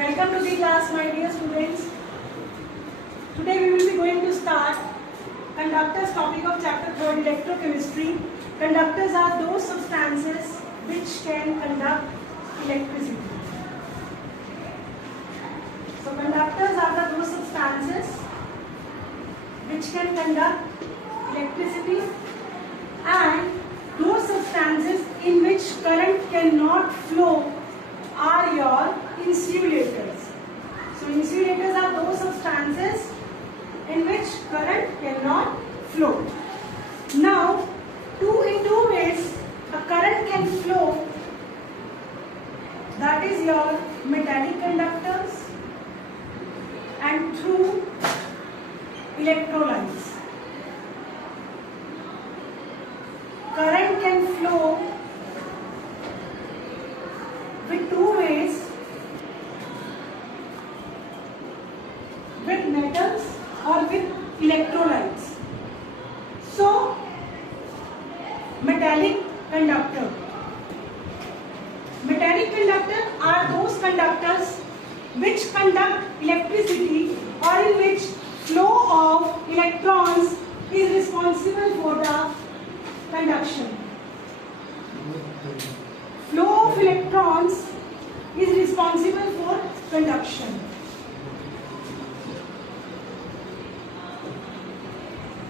Welcome to the class, my dear students. Today we will be going to start conductors topic of chapter 3 electrochemistry. Conductors are those substances which can conduct electricity. So conductors are those substances which can conduct electricity and those substances in which current cannot flow are your insulators. So insulators are those substances in which current cannot flow. Now, in two ways a current can flow, that is your metallic conductors and through electrolytes. Current can flow with two ways, with metals or with electrolytes. So, metallic conductor. Metallic conductor are those conductors which conduct electricity or in which flow of electrons is responsible for the conduction. Flow of electrons is responsible for conduction.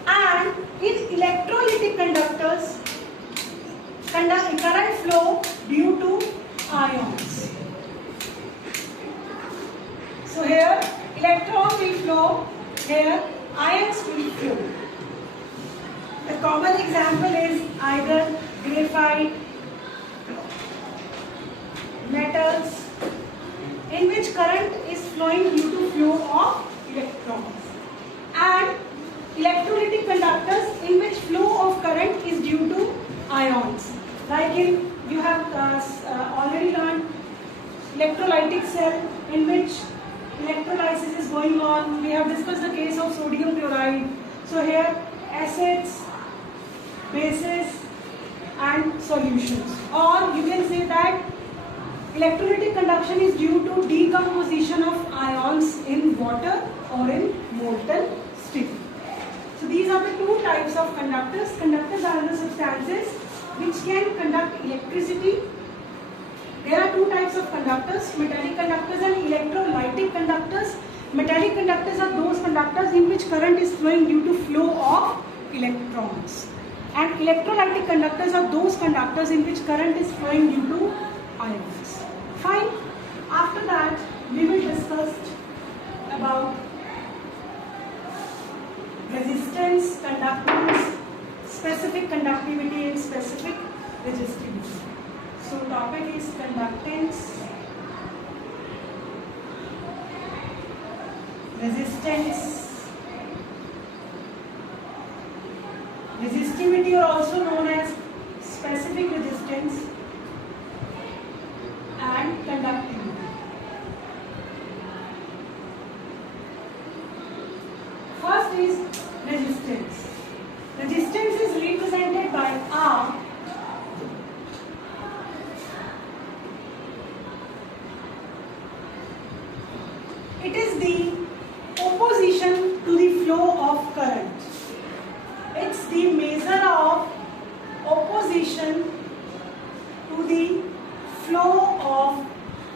And in electrolytic conductors, current flow due to ions. So here electron will flow, here ions will flow. The common example is either graphite, metals, in which current is flowing due to flow of electrons, and electrolytic conductors in which flow of current is due to ions. Like you have already learned electrolytic cell in which electrolysis is going on. We have discussed the case of sodium chloride. So here acids, bases and solutions. Or you can say that electrolytic conduction is due to decomposition of ions in water or in molten steel. So these are the two types of conductors. Conductors are the substances which can conduct electricity. There are two types of conductors, metallic conductors and electrolytic conductors. Metallic conductors are those conductors in which current is flowing due to flow of electrons. And electrolytic conductors are those conductors in which current is flowing due to ions. Fine. After that, we will discuss about resistance, conductance, specific conductivity and specific resistivity. So topic is conductance, resistance, resistivity, or also known as specific resistance, and conductivity. First is resistance. Resistance is represented by R. It is the opposition to the flow of current. It's the measure of opposition to the flow of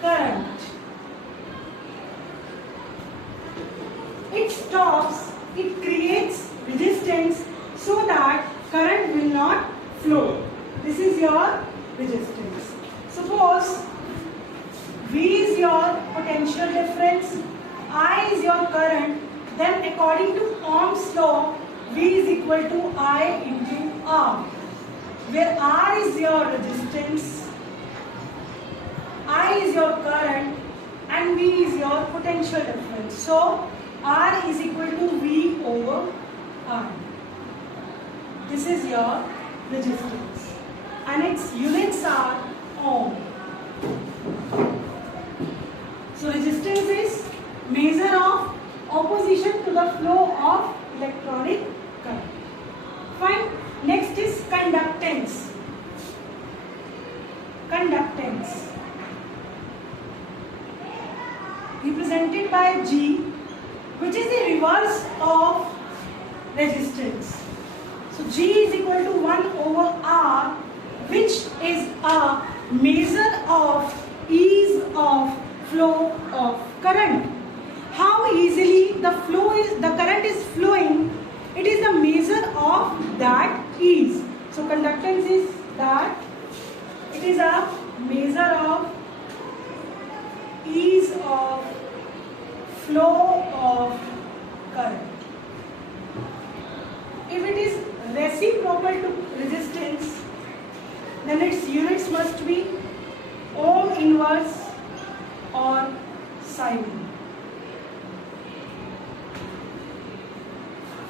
current. It stops, it creates resistance so that current will not flow. This is your resistance. Suppose V is your potential difference, I is your current, then according to Ohm's law, V is equal to I into R, where R is your resistance, I is your current and V is your potential difference. So R is equal to V over R. This is your resistance and its units are ohm. So resistance is measure of opposition to the flow of electronic current. Fine. Next is conductance. Conductance. represented by G, which is the reverse of resistance. So G is equal to 1 over R, which is a measure of ease of flow of current. How easily the current is flowing, it is the measure of that ease. So conductance is that it is a measure of ease of flow of current. If it is reciprocal to resistance, then its units must be ohm inverse or Simon.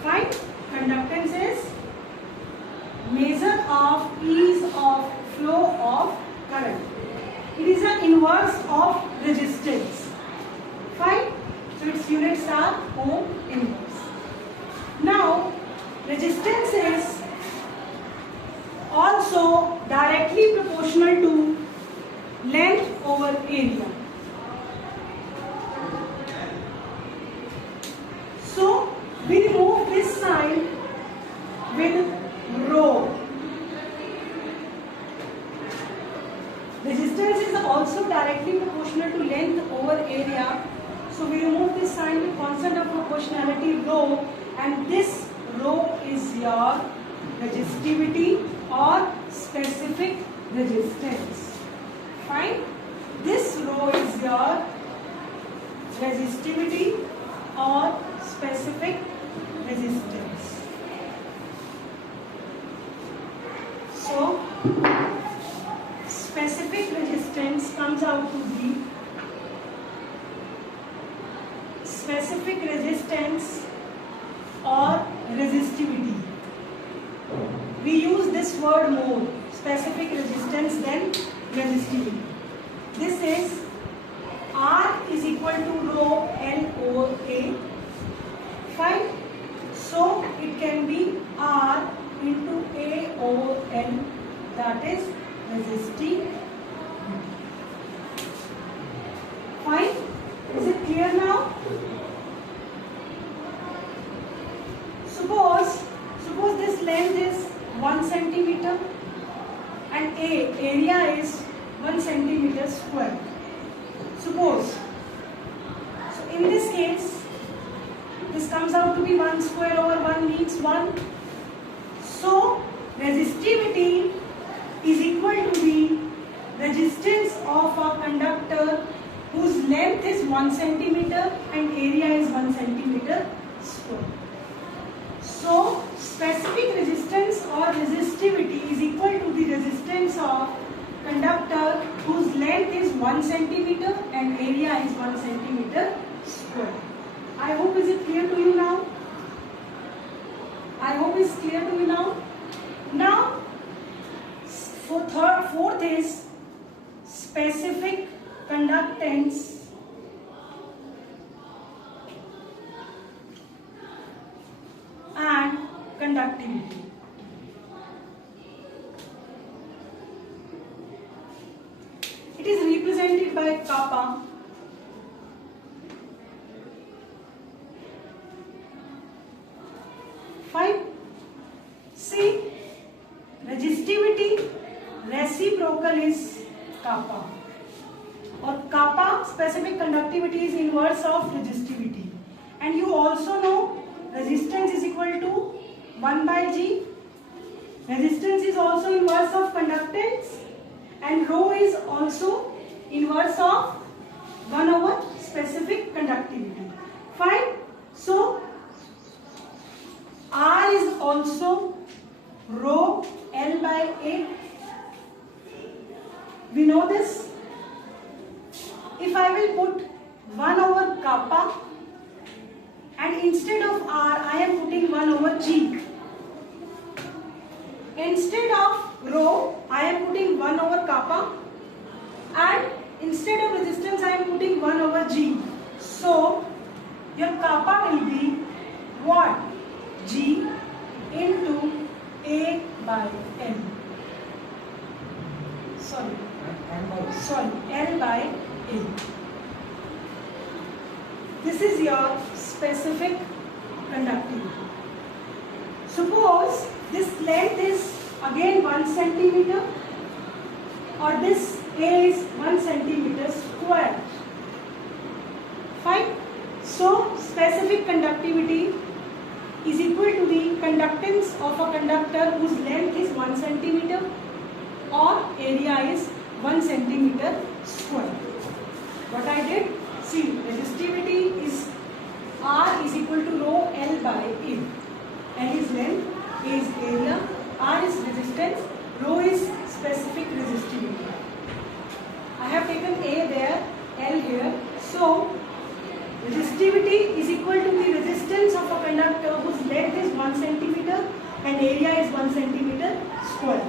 Fine. Conductance is measure of ease of flow of current. It is an inverse of resistance. Fine. So its units are ohm inverse. Now, resistance is also directly proportional to length over area. So, we remove this sign with rho. Resistance is also directly proportional to length over area. So we remove this sign with constant of proportionality rho, and this rho is your resistivity or specific resistance. Fine. This rho is your resistivity or specific resistance. So specific resistance comes out to be specific resistance or resistivity. We use this word more, specific resistance, than resistivity. This is R is equal to rho L over A. Fine. So it can be R into A over N, that is resistivity. Fine. Is it clear now? Suppose this length is 1 centimeter and area is 1 centimeter square. Suppose. So in this case, this comes out to be 1 square over 1 means 1. So resistivity is equal to the resistance of a conductor whose length is 1 centimeter and area is 1 centimeter square. So specific resistance or resistivity is equal to the resistance of conductor whose length is 1 centimeter and area is 1 centimeter square. I hope is it clear to you now? I hope it's clear to you now. Now, fourth is specific conductance and conductivity. It is represented by kappa. Fine. See, resistivity reciprocal is kappa, or kappa specific conductivity is inverse of resistivity. And you also know resistance is equal to 1 by G. Resistance is also inverse of conductance, and rho is also inverse of 1 over specific conductivity. Fine. So R is also rho L by A. We know this. If I will put 1 over kappa, and instead of R I am putting 1 over G. Instead of rho I am putting 1 over kappa, and instead of resistance I am putting 1 over G. So your kappa will be what? G into A by N. L by A. This is your specific conductivity. Suppose this length is again 1 centimeter or this A is 1 centimeter square. Fine. So specific conductivity is equal to the conductance of a conductor whose length is 1 centimeter or area is 1 centimeter square. What I did? See, resistivity is R is equal to rho L by A. L is length, A is area, R is resistance, rho is specific resistivity. I have taken A there, L here. So, resistivity is equal to the resistance of a conductor whose length is 1 centimeter and area is 1 centimeter square.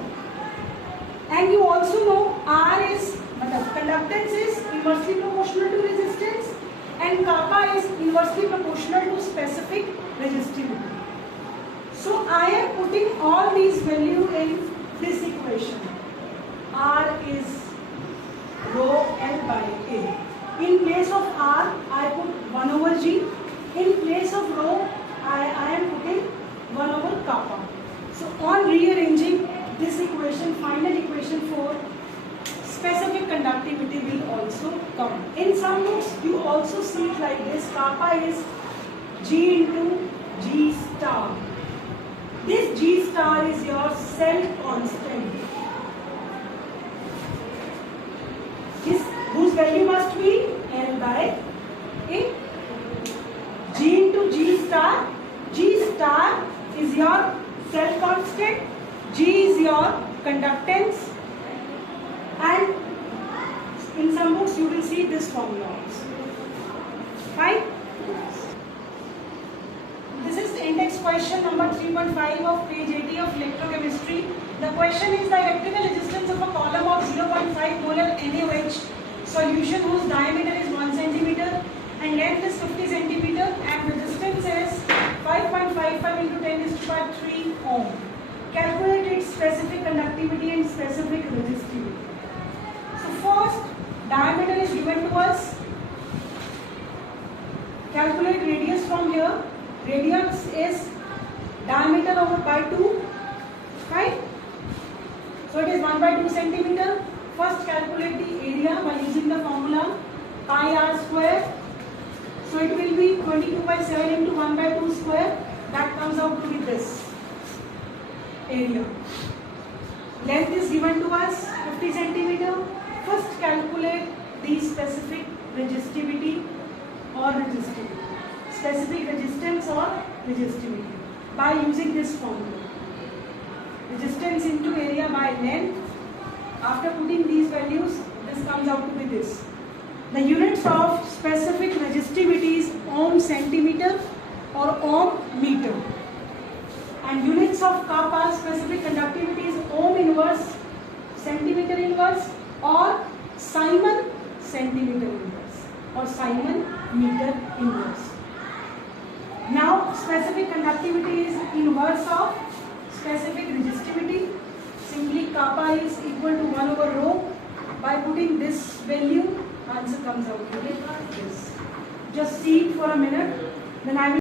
And you also know R is, conductance is inversely proportional to resistance and kappa is inversely proportional to specific resistivity. So I am putting all these values in this equation. R is rho L by A. In place of R, I put 1 over G. In place of rho, I am putting 1 over kappa. So on rearranging this equation, final equation for specific conductivity will also come. In some books, you also see it like this. Kappa is G into G star. This G star is your cell constant. Whose value must be L by A. G into G star. G star is your cell constant. G is your conductance. And in some books you will see this formula also. Fine? This is index question number 3.5 of page 80 of electrochemistry. The question is the electrical resistance of a column of 0.5 molar NaOH solution whose diameter is 1 centimeter and length is 50 centimeter and resistance is 5.55 into 10 to the power 3 ohm. Calculate its specific conductivity and specific resistivity. So first, diameter is given to us. Calculate radius from here. Radius is diameter over by 2. Right? So it is 1 by 2 centimeter. First calculate the area by using the formula pi r square. So it will be 22 by 7 into 1 by 2 square. That comes out to be this area. Length is given to us 50 centimeter. First calculate the specific resistivity or resistivity. Specific resistance or resistivity by using this formula. Resistance into area by length. After putting these values, this comes out to be this. The units of specific resistivity is ohm centimeter or ohm meter. And units of kappa specific conductivity is ohm inverse, centimeter inverse or Simon centimeter inverse or Simon meter inverse. Now specific conductivity is inverse of specific resistivity. Simply kappa is equal to 1 over rho. By putting this value, answer comes out to be this. Just see it for a minute, then I will